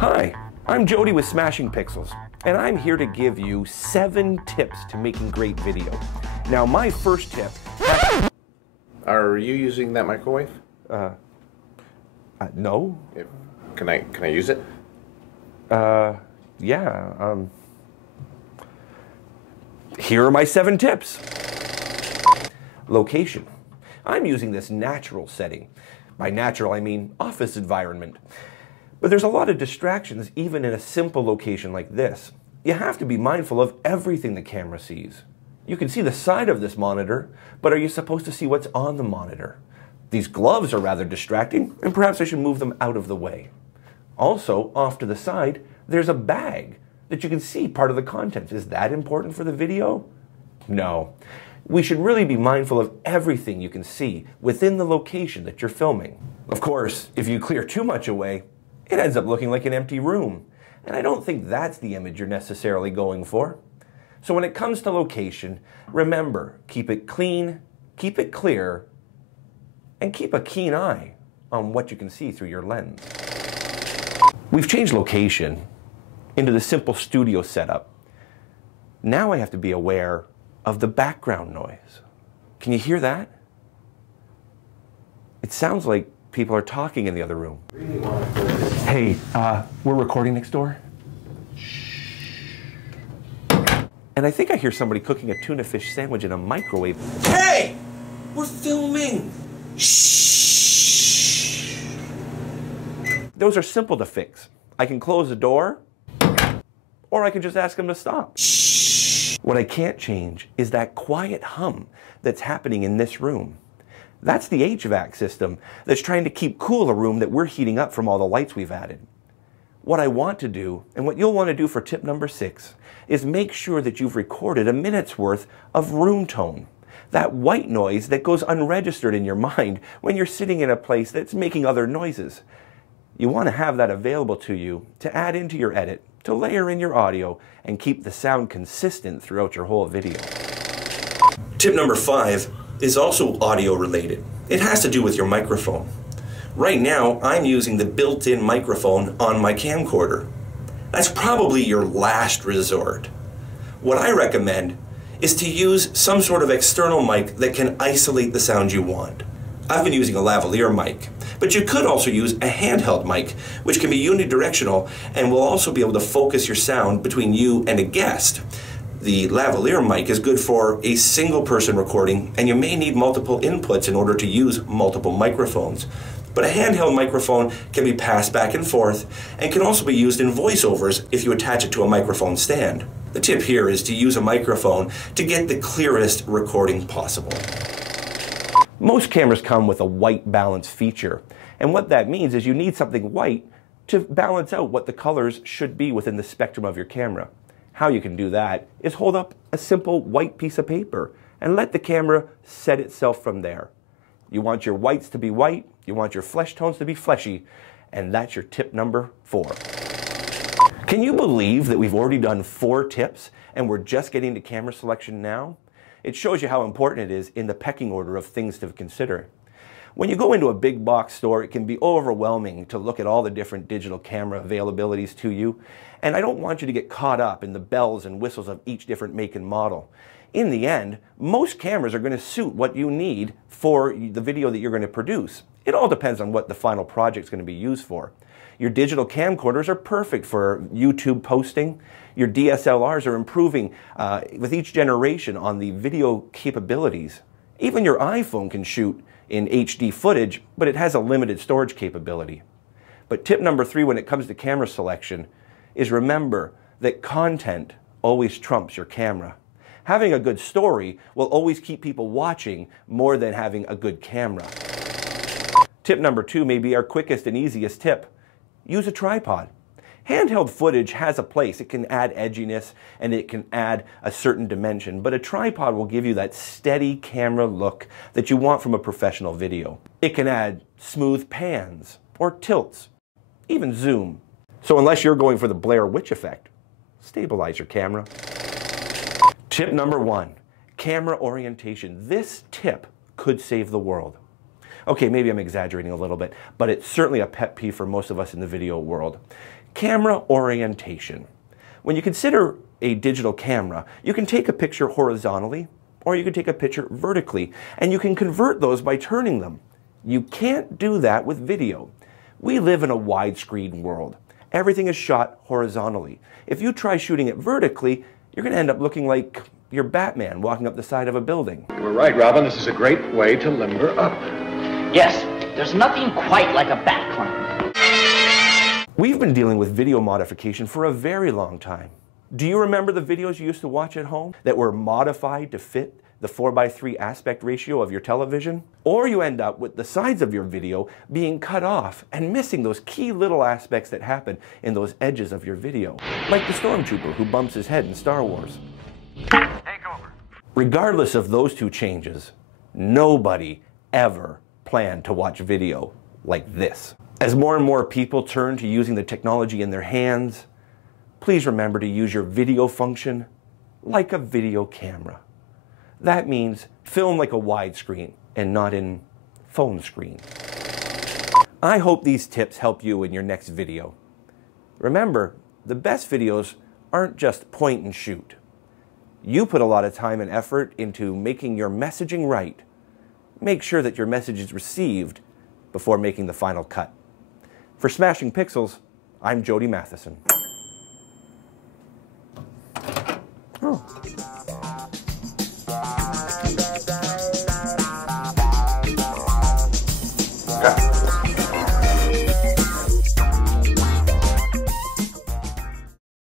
Hi, I'm Jody with Smashing Pixels, and I'm here to give you 7 tips to making great video. Now, my first tip... Are you using that microwave? No. Can I use it? Yeah, Here are my 7 tips. Location. I'm using this natural setting. By natural, I mean office environment. But there's a lot of distractions even in a simple location like this. You have to be mindful of everything the camera sees. You can see the side of this monitor, but are you supposed to see what's on the monitor? These gloves are rather distracting, and perhaps I should move them out of the way. Also, off to the side, there's a bag that you can see part of the contents. Is that important for the video? No. We should really be mindful of everything you can see within the location that you're filming. Of course, if you clear too much away, it ends up looking like an empty room. And I don't think that's the image you're necessarily going for. So when it comes to location, remember, keep it clean, keep it clear, and keep a keen eye on what you can see through your lens. We've changed location into the simple studio setup. Now I have to be aware of the background noise. Can you hear that? It sounds like people are talking in the other room. Hey, we're recording next door. And I think I hear somebody cooking a tuna fish sandwich in a microwave. Hey! We're filming! Shh! Those are simple to fix. I can close the door, or I can just ask them to stop. Shh! What I can't change is that quiet hum that's happening in this room. That's the HVAC system that's trying to keep cool a room that we're heating up from all the lights we've added. What I want to do, and what you'll want to do for tip number 6, is make sure that you've recorded a minute's worth of room tone. That white noise that goes unregistered in your mind when you're sitting in a place that's making other noises. You want to have that available to you to add into your edit, to layer in your audio, and keep the sound consistent throughout your whole video. Tip number 5 is also audio related. It has to do with your microphone. Right now, I'm using the built-in microphone on my camcorder. That's probably your last resort. What I recommend is to use some sort of external mic that can isolate the sound you want. I've been using a lavalier mic, but you could also use a handheld mic, which can be unidirectional and will also be able to focus your sound between you and a guest. The lavalier mic is good for a single person recording, and you may need multiple inputs in order to use multiple microphones. But a handheld microphone can be passed back and forth and can also be used in voiceovers if you attach it to a microphone stand. The tip here is to use a microphone to get the clearest recording possible. Most cameras come with a white balance feature, and what that means is you need something white to balance out what the colors should be within the spectrum of your camera. How you can do that is hold up a simple white piece of paper and let the camera set itself from there. You want your whites to be white, you want your flesh tones to be fleshy, and that's your tip number 4. Can you believe that we've already done 4 tips and we're just getting to camera selection now? It shows you how important it is in the pecking order of things to consider. When you go into a big box store, it can be overwhelming to look at all the different digital camera availabilities to you. And I don't want you to get caught up in the bells and whistles of each different make and model. In the end, most cameras are going to suit what you need for the video that you're going to produce. It all depends on what the final project is going to be used for. Your digital camcorders are perfect for YouTube posting. Your DSLRs are improving with each generation on the video capabilities. Even your iPhone can shoot in HD footage, but it has a limited storage capability. But tip number 3 when it comes to camera selection is remember that content always trumps your camera. Having a good story will always keep people watching more than having a good camera. Tip number 2 may be our quickest and easiest tip. Use a tripod. Handheld footage has a place. It can add edginess and it can add a certain dimension, but a tripod will give you that steady camera look that you want from a professional video. It can add smooth pans or tilts, even zoom. So unless you're going for the Blair Witch effect, stabilize your camera. Tip number 1, camera orientation. This tip could save the world. Okay, maybe I'm exaggerating a little bit, but it's certainly a pet peeve for most of us in the video world. Camera orientation. When you consider a digital camera, you can take a picture horizontally or you can take a picture vertically, and you can convert those by turning them. You can't do that with video. We live in a widescreen world. Everything is shot horizontally. If you try shooting it vertically, you're going to end up looking like you're Batman walking up the side of a building. You were right, Robin. This is a great way to limber up. Yes, there's nothing quite like a bat clamp. We've been dealing with video modification for a very long time. Do you remember the videos you used to watch at home that were modified to fit the 4:3 aspect ratio of your television? Or you end up with the sides of your video being cut off and missing those key little aspects that happen in those edges of your video, like the stormtrooper who bumps his head in Star Wars. Take over. Regardless of those two changes, nobody ever planned to watch video like this. As more and more people turn to using the technology in their hands, please remember to use your video function like a video camera. That means film like a widescreen and not in phone screen. I hope these tips help you in your next video. Remember, the best videos aren't just point and shoot. You put a lot of time and effort into making your messaging right. Make sure that your message is received before making the final cut. For Smashing Pixels, I'm Jody Matheson. Oh.